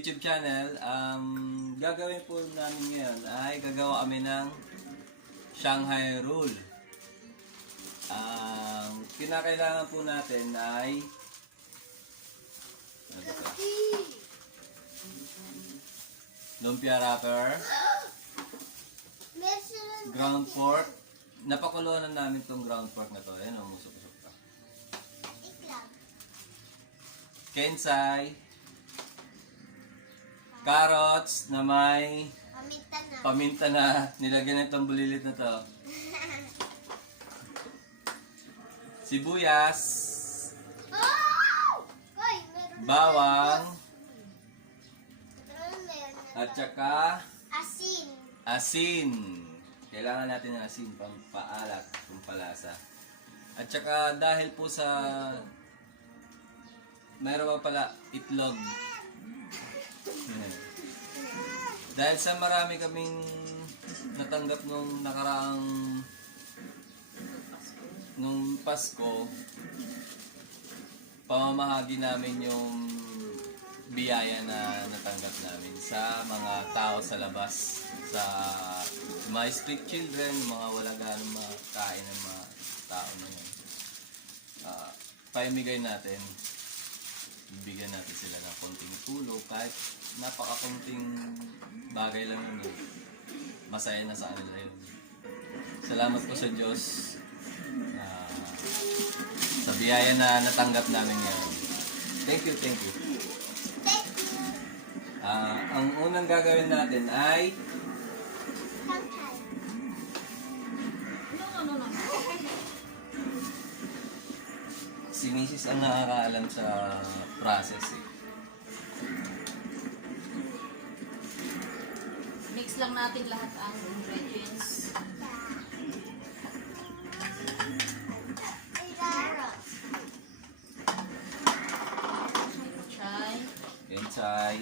YouTube channel. Um, gagawin po namin ngayon ay gagawa kami ng Shanghai Roll. Um, kinakailangan po natin ay ano ba lumpia wrapper, ground pork. Napakuluan na namin tong ground pork na to. Ayan, umusok-usok pa. Kensai, carrots na may paminta na nilagyan itong bulilit na to. Sibuyas, bawang, at saka Asin. asin. Kailangan natin ng asin, pampaalat, pampalasa. At saka dahil po sa mayroon pa pala itlog. Dahil sa marami kaming natanggap nung nakaraang nung Pasko, pamamahagi namin yung biyaya na natanggap namin sa mga tao sa labas, sa mga street children, mga wala ganong makain ng mga tao na yun. Ah, paimigay natin, bibigyan natin sila ng konting tulong kahit napakakunting bagay lang yun. eh. Masaya na sa kanila yun. Salamat po sa Diyos ah, sa biyaya na natanggap namin ngayon. Thank you, thank you. Ah, ang unang gagawin natin ay si Mrs. ang nakakaalam sa process eh. Lang natin lahat ang ingredients. Chai, Kensai,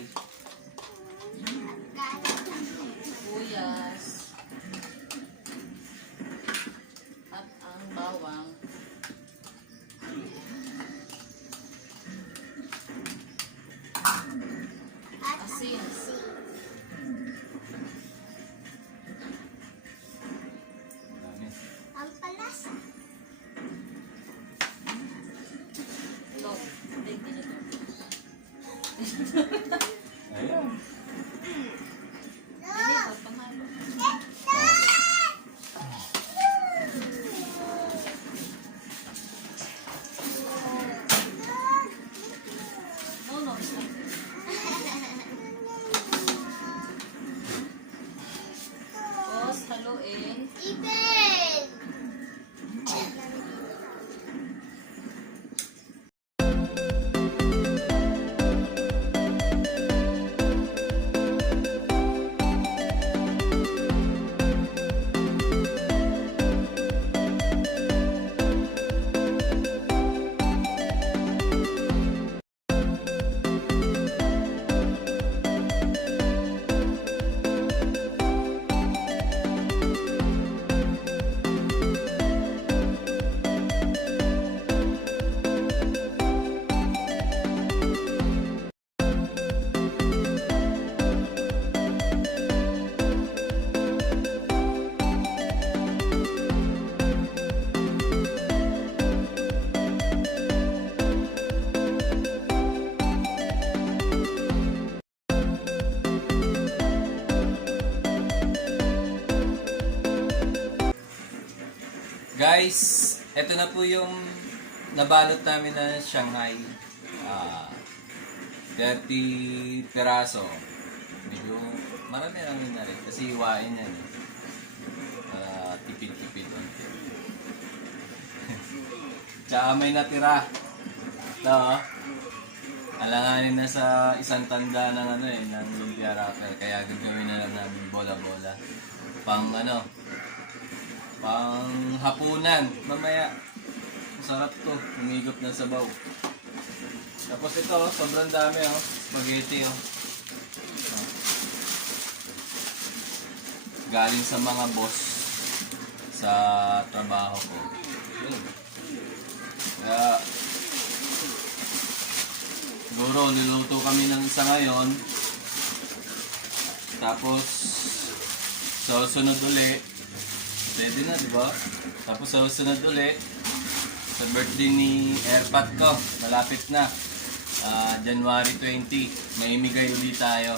eto na po yung nabalot namin na Shanghai. Ah, 30 piraso. Medyo marami yun na rin. Kasi iwain yan eh. Para tipid-tipid. Tsaka may natira. Ito oh. Alanganin na sa isang tanda ng ano eh, ng lumpia wrapper. Kaya gagawin na lang namin bola-bola. Pang ano, pang hapunan. Mamaya, masarap to. Umigop na sabaw. Tapos ito, sobrang dami oh. Spaghetti oh. Galing sa mga boss sa trabaho ko. Kaya, Siguro, luluto kami ng isa ngayon. Tapos, susunod uli, pwede na, di ba? Tapos sa susunod uli, sa birthday ni Airpat ko, malapit na. Ah, January 20, may imigay ulit tayo.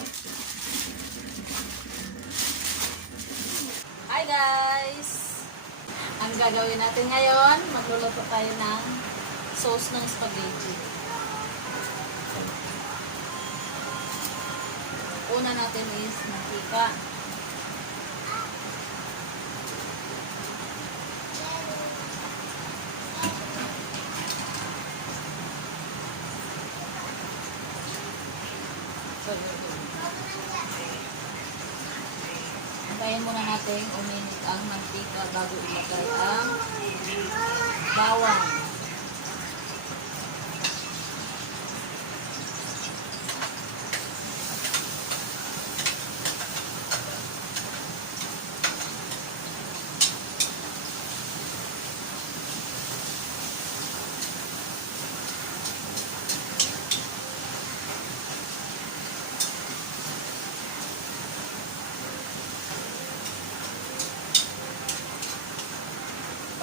Hi guys! Ang gagawin natin ngayon, magluluto tayo ng sauce ng spaghetti. Una natin is mantika. Natin uminit ang mantika bago ilagay ang bawang.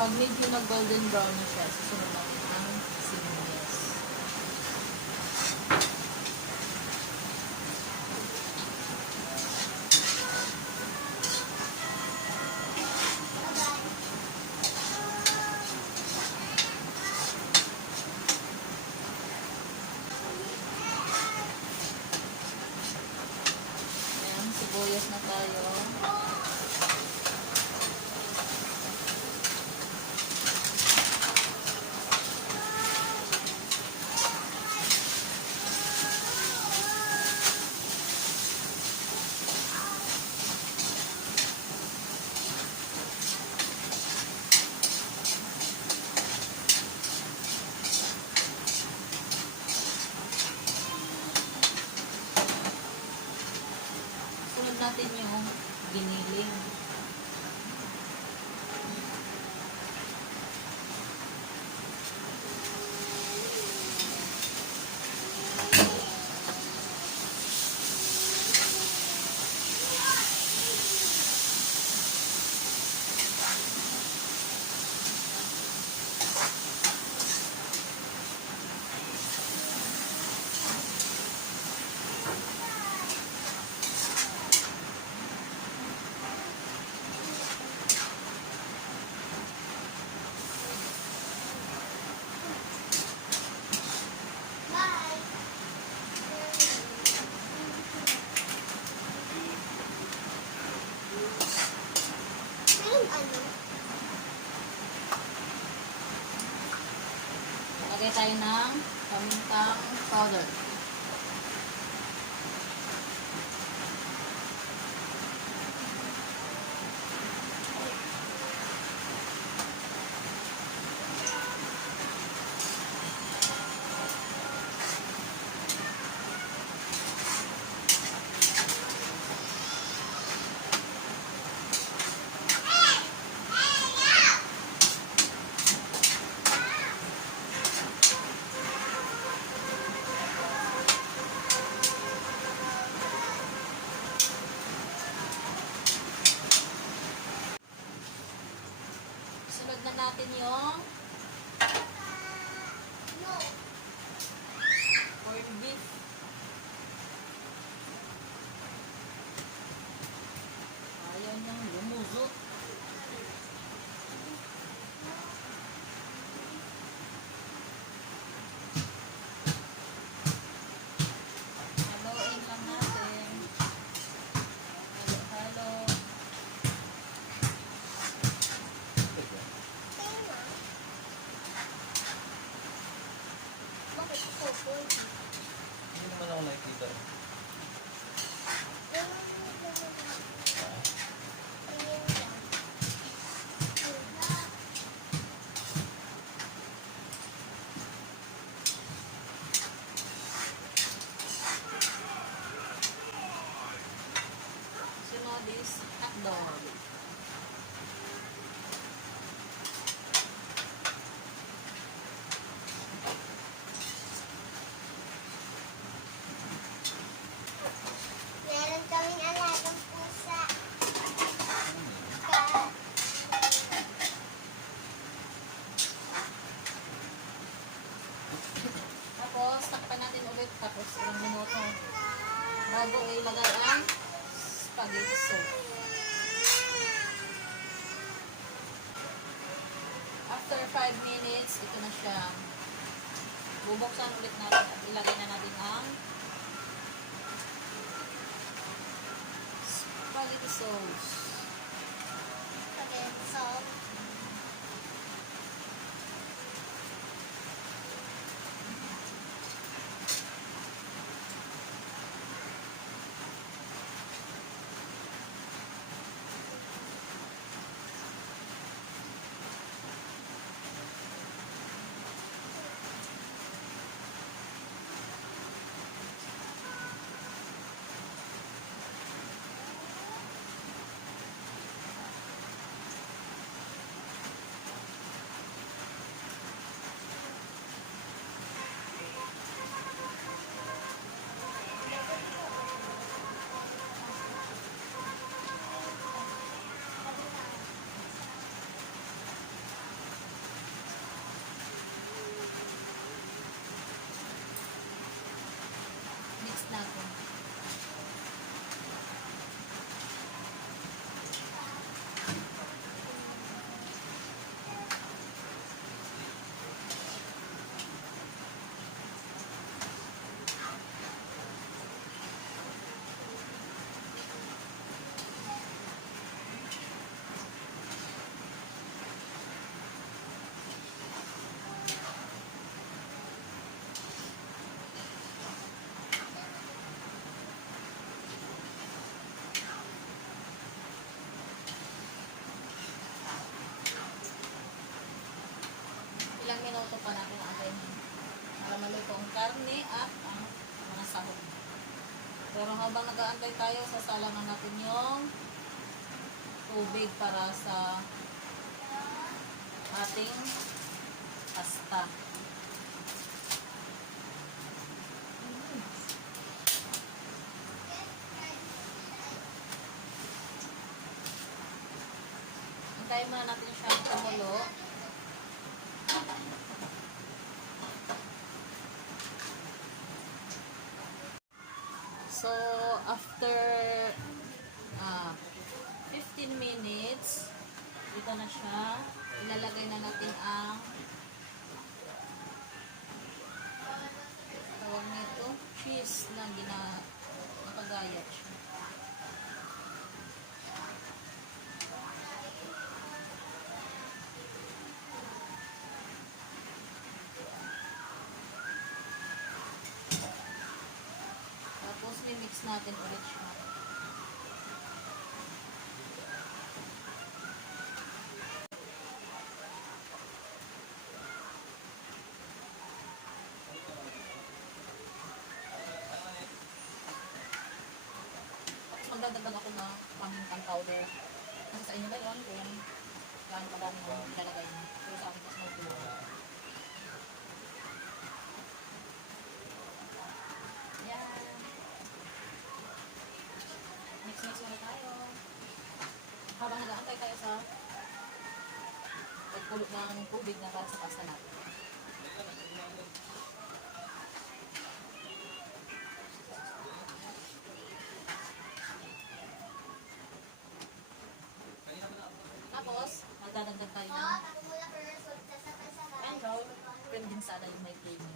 Pag medyo nag-golden brown na siya, susunod natin ang sibuyas. Ayan, sibuyas na tayo. Sunod natin yung giniling. Bye. Meron ano? Lagay tayo ng pamintang powder. Nag-aantay tayo, sasala na natin yung tubig para sa ating pasta. Antayin muna natin siyang kumulo. So, after ah 15 minutes, ito na siya. Ilalagay na natin ang tawag nito, cheese na gina nakagayat siya. Tapos, mix natin ulit siya. Tapos, magdadagdag ako na pamintang powder. Kasi sa inyo ba yun? Kung gaano kadami yung ilalagay mo. Pero sa akin, mas may Yan. Mix mix muna tayo. Habang nag-aantay tayo sa pagkulot ng tubig na para sa pasta natin. Tapos, magdadagdag tayo ng and roll. Cream din sana yung may creamy.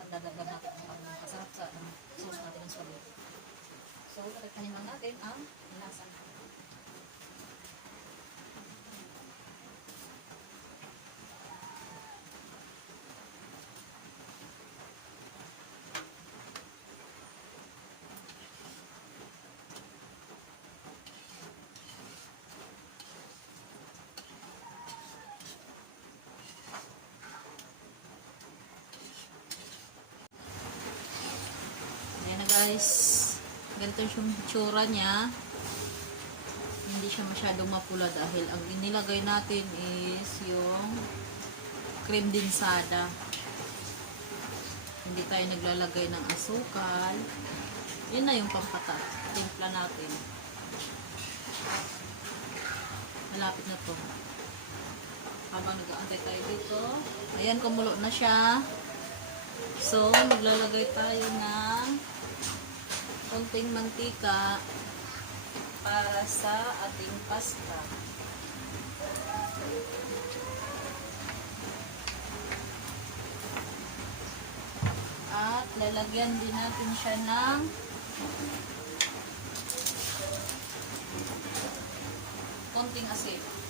Pagdadagdag natin ang masarap sa ano, sauce natin ng spaghetti. So, tataktanin lang natin ang lasa. Ayan na guys. Ganito yung tsura niya. Hindi siya masyadong mapula dahil ang inilagay natin is yung cream dinsada. Hindi tayo naglalagay ng asukal. Yun na yung pampata. Timpla natin. Malapit na to. Habang nag-aantay tayo dito. Ayan, kumulo na siya. So, maglalagay tayo ng konting mantika para sa ating pasta. At lalagyan din natin siya ng konting asin.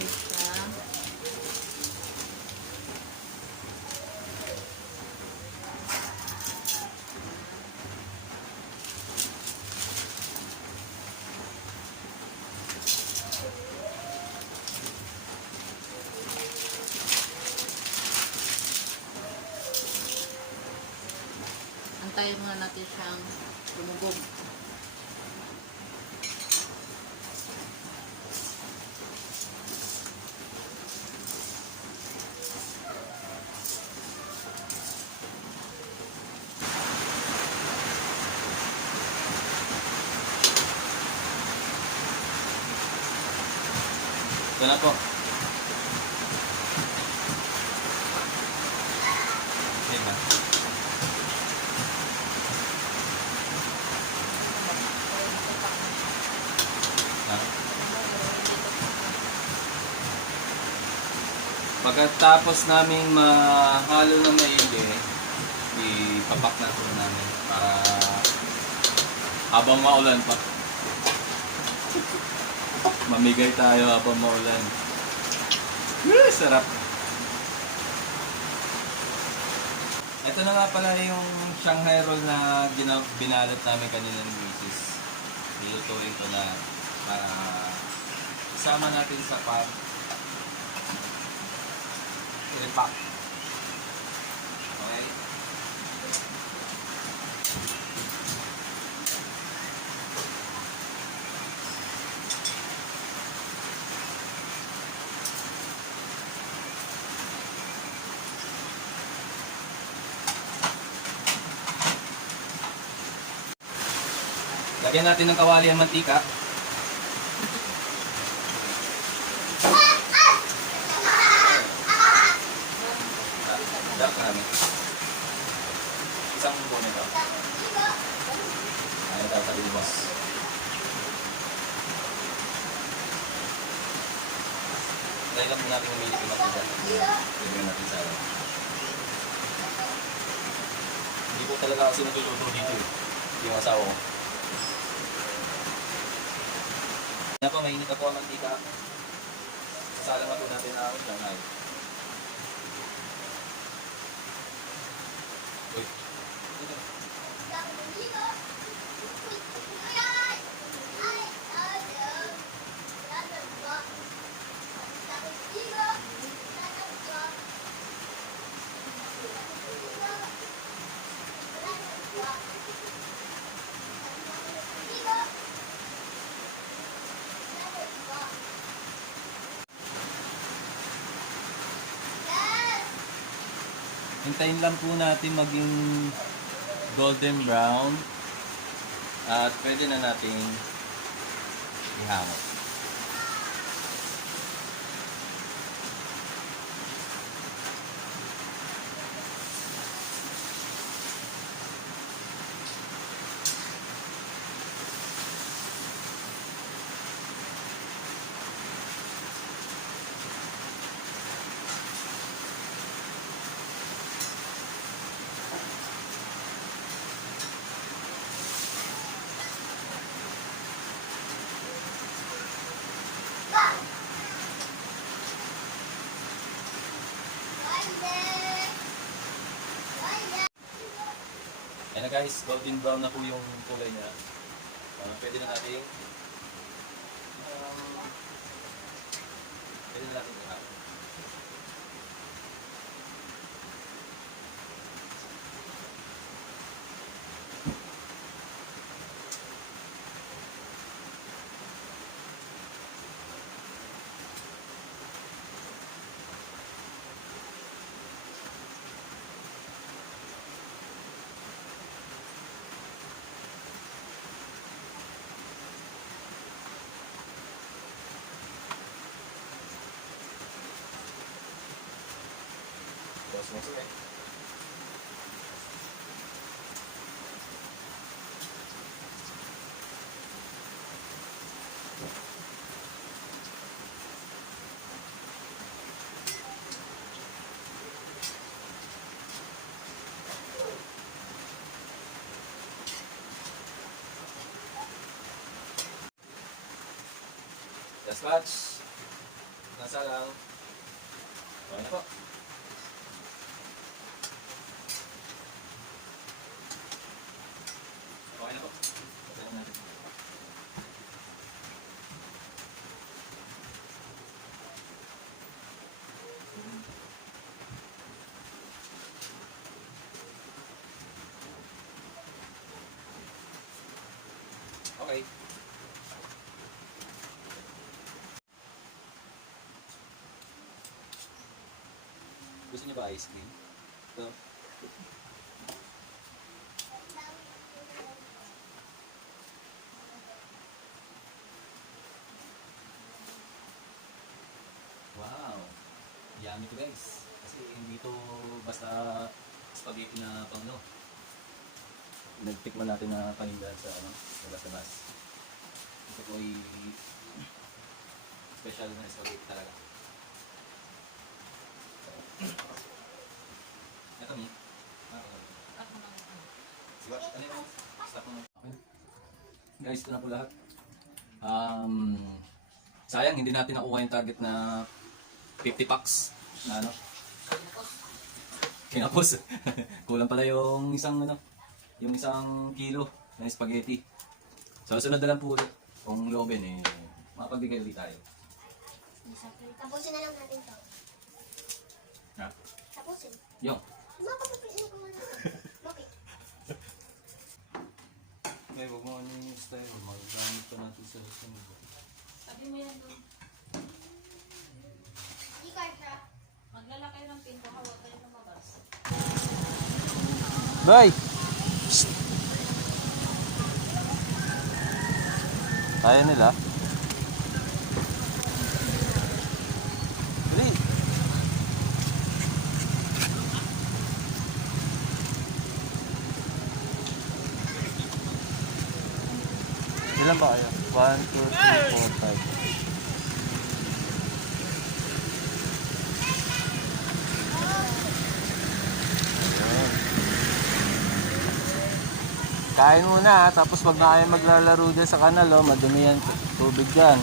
Yan siya. Antayin muna natin siyang lumubog. Ito na po. Diba? Ha? Pagkatapos namin mahalo ng maigi, ipapak na po namin para habang maulan pa. Mamigay tayo habang maulan. Woo, sarap. Ito na nga pala yung Shanghai roll na binalot namin kanina ng misis. Nilutuin ko na para isama natin sa pan. Ipak. Okay? Lagyan natin ng kawali ang mantika. Dark namin. Isang buo nito. Ayaw tayo sabi ni boss. Dahil lang muna natin umili ng mantika. Lagyan natin sa araw. Hindi po talaga kasi nagluluto dito eh. Yung asawa ko. Yan po, mainit na po ang mantika. Sasalamat po natin ang aming Hintayin lang po natin maging golden brown. At pwede na natin ihangot. Guys, golden brown na po yung kulay niya. Ah, pwede na natin Last batch. Nasa lang. Okay na po. Okay. Gusto niyo ba ice cream? Ito. Wow! Yummy to guys. Kasi hindi to basta spaghetti na pangno. Nagtikman natin na panindahan sa ano, labas-labas. Ito po special na spaghetti talaga. Ito mi. Na ano. Yun? Stop mo. Guys, ito na po lahat. Um, sayang, hindi natin nakuha yung target na 50 packs na ano. Kinapos. Kulang pala yung isang ano, yung isang kilo ng spaghetti. So, sunod na lang po ulit. Kung loobin eh, makapagbigay ulit tayo. Tapusin na lang natin to. Ha? Tapusin. Yung. Makapapiliin ko muna. Bakit? May wag mo ano yung style. Magagamit pa natin sa sunod. Sabi mo yan doon. Hindi ka siya. Maglalakay ng pinto, hawak kayo lumabas. Bye! Kaya nila? Ilan ba kayo? 1, 2, 3, 4, 5. Kain muna tapos wag na kayo maglalaro dyan sa kanal, oh. madumi yan tubig dyan.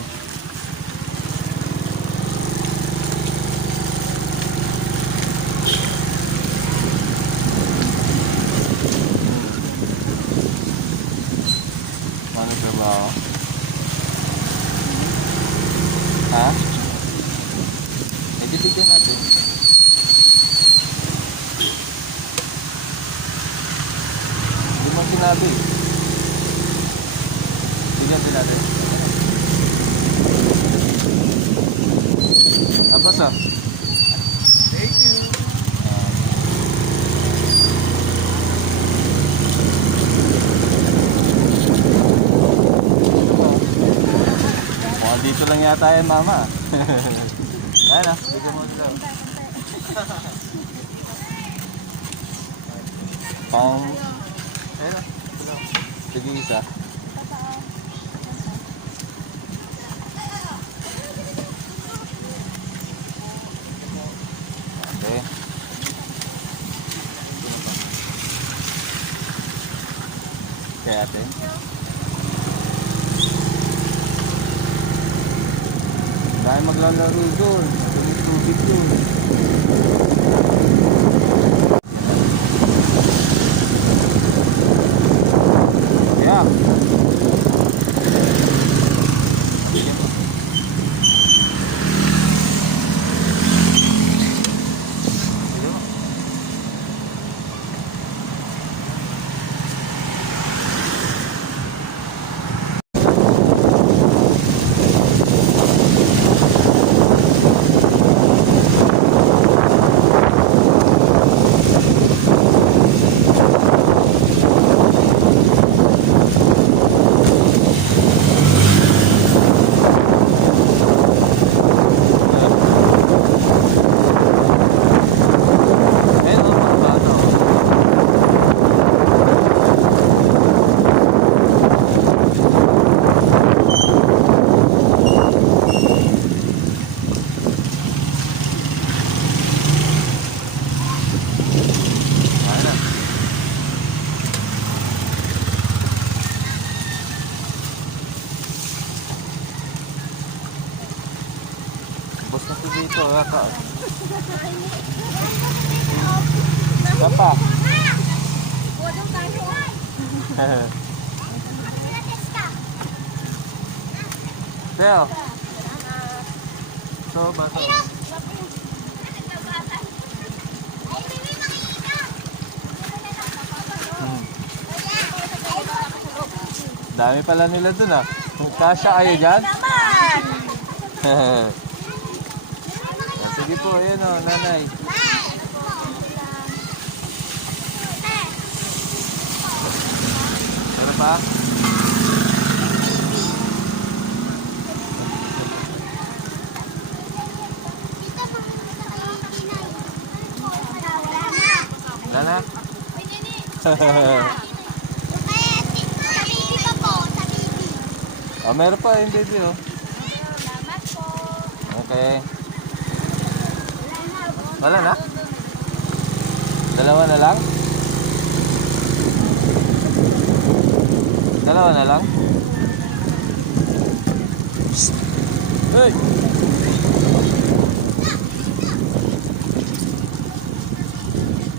Paano trabaho? Ha? Eh, bibigyan natin. Hindi mo sinabi. Bigyan din natin. Tapos ah. Thank you. Mukhang dito lang yata yan, mama. Ayan ah, bigyan mo sila. Pang... Ayan ah. Sige isa. Okay. Kaya ate. Dahil maglalaro doon. Tumutubig doon. Yeah. Bigyan mo. Bigyan mo. Ka. Isa pa. Teo. So, bata. Hmm. Dami pala nila dun ah. Kasya kayo dyan? Sige po, ayun o, nanay. Meron pa? Wala na? oh, meron pa yung baby oh. Okay. Wala na? Dalawa na lang? Dalawa na lang? Psst. Hey!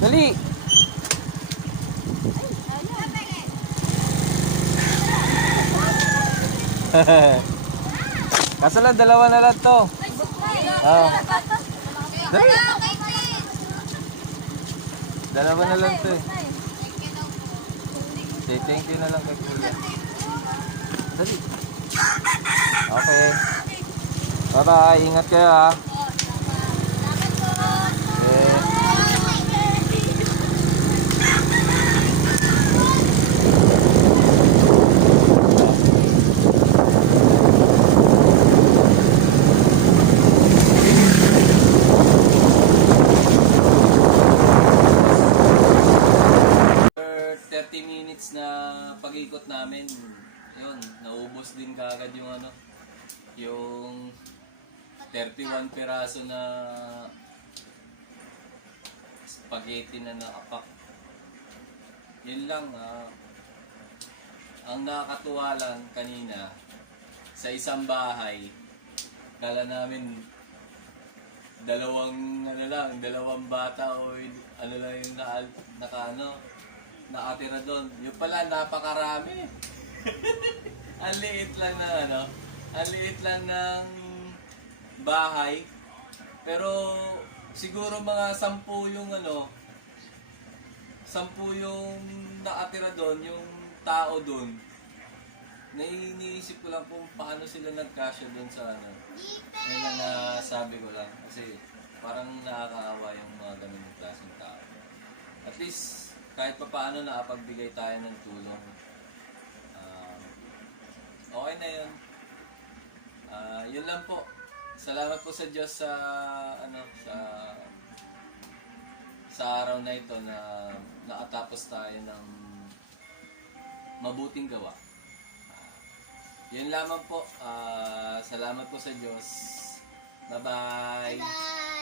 Dali! Kaso lang, dalawa na lang to. Oh. Dali! Dalawa na lang to eh. Say thank you na lang kay Kuya. Dali. Okay. Bye-bye. Ingat kayo ha. Okay. After 30 minutes na pag-ikot namin, yun, naubos din kagad yung ano, yung 31 piraso na spaghetti na nakapak. Yun lang, ah, ang nakakatuwa lang kanina, sa isang bahay, kala namin dalawang ano lang, dalawang bata o ano lang yung na, naka ano, nakatira doon. Yung pala napakarami. ang liit lang na ano, ang liit lang ng bahay. Pero siguro mga sampu yung ano, sampu yung nakatira doon, yung tao doon. Naiiniisip ko lang kung paano sila nagkasya doon sa ano. Yun ang nasabi ko lang. Kasi parang nakakaawa yung mga ganun klaseng tao. At least, kahit pa paano nakapagbigay tayo ng tulong. Okay na yun. Ah, yun lang po. Salamat po sa Diyos sa ano sa sa araw na ito na nakatapos tayo ng mabuting gawa. Ah, yun lamang po. Ah, salamat po sa Diyos. Bye-bye. Bye!